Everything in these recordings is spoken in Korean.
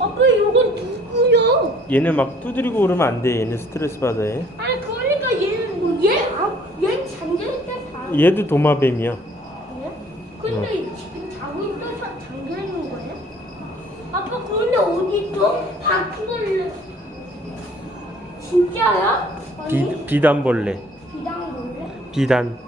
아빠 이건 누구야? 얘네 막 두드리고 그러면 안돼 얘네 스트레스 받아 얘아 그러니까 얘는 얘? 아, 얘는 잠겨있 얘도 도마뱀이야 얘? 근데 응. 어. 지금 자고 있있는 거야? 아빠 그런데 어디있 바퀴벌레 진짜야? 아니? 비, 비단벌레 비단벌레? 비단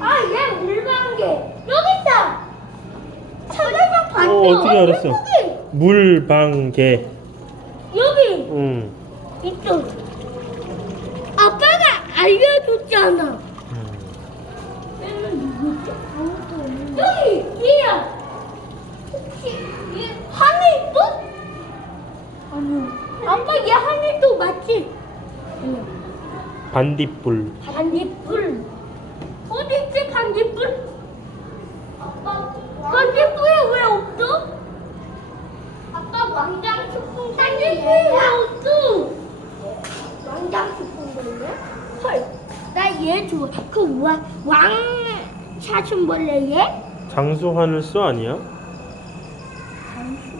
아, 얘 물방개 여기 있 어, 어떻게 알았어? 물방개 여기 응 있어 음. 아빠가 알려줬잖아 음. 여기 얘야 혹시 얘 예. 하늘도? 아니요 아빠 얘 하늘도 맞지? 응 반딧불 반딧불 어디지 반딧불? 아빠 반딧불이 어, 왜 없어? 아빠 왕장 축풍 반딧불이 왜 없어? 왕장 축풍벌레? 헐나얘 좋아 그왕 사춘벌레 얘? 그 장수하늘수 아니야? 장수.